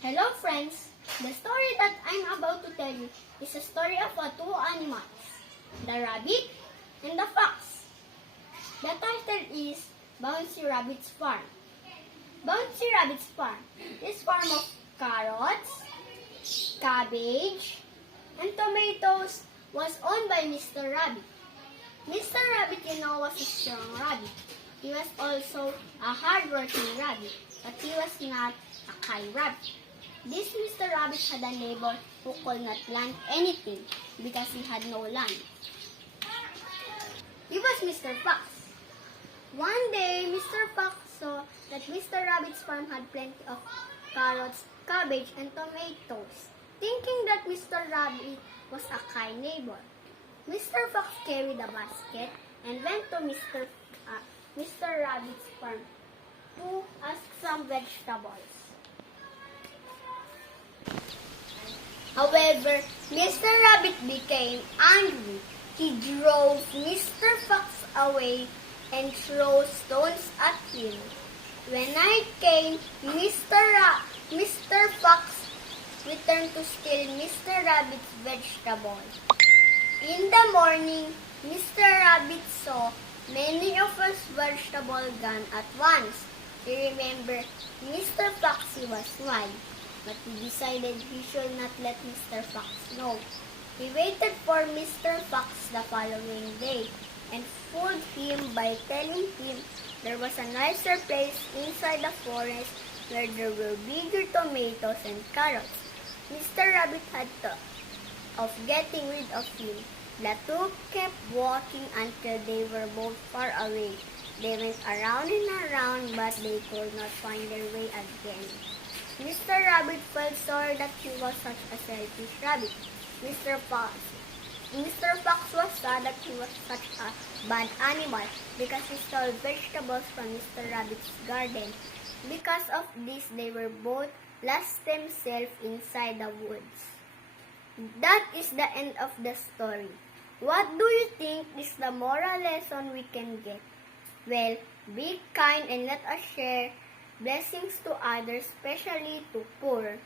Hello friends! The story that I'm about to tell you is a story of two animals, the rabbit and the fox. The title is Bouncy Rabbit's Farm. Bouncy Rabbit's Farm. This farm of carrots, cabbage, and tomatoes was owned by Mr. Rabbit. Mr. Rabbit, was a strong rabbit. He was also a hard-working rabbit, but he was not a kind rabbit. This Mr. Rabbit had a neighbor who could not plant anything because he had no land. He was Mr. Fox. One day, Mr. Fox saw that Mr. Rabbit's farm had plenty of carrots, cabbage, and tomatoes. Thinking that Mr. Rabbit was a kind neighbor, Mr. Fox carried a basket and went to Mr. Rabbit's farm to ask some vegetables. However, Mr. Rabbit became angry. He drove Mr. Fox away and threw stones at him. When night came, Mr. Fox returned to steal Mr. Rabbit's vegetables. In the morning, Mr. Rabbit saw many of his vegetables gone at once. He remembered Mr. Foxy was mad, but he decided he should not let Mr. Fox know. He waited for Mr. Fox the following day and fooled him by telling him there was a nicer place inside the forest where there were bigger tomatoes and carrots. Mr. Rabbit had thought of getting rid of him. The two kept walking until they were both far away. They went around and around, but they could not find their way again. Mr. Rabbit felt sorry that he was such a selfish rabbit. Mr. Fox was sad that he was such a bad animal because he stole vegetables from Mr. Rabbit's garden. Because of this, they were both lost themselves inside the woods. That is the end of the story. What do you think is the moral lesson we can get? Well, be kind and let us share blessings to others, especially to poor.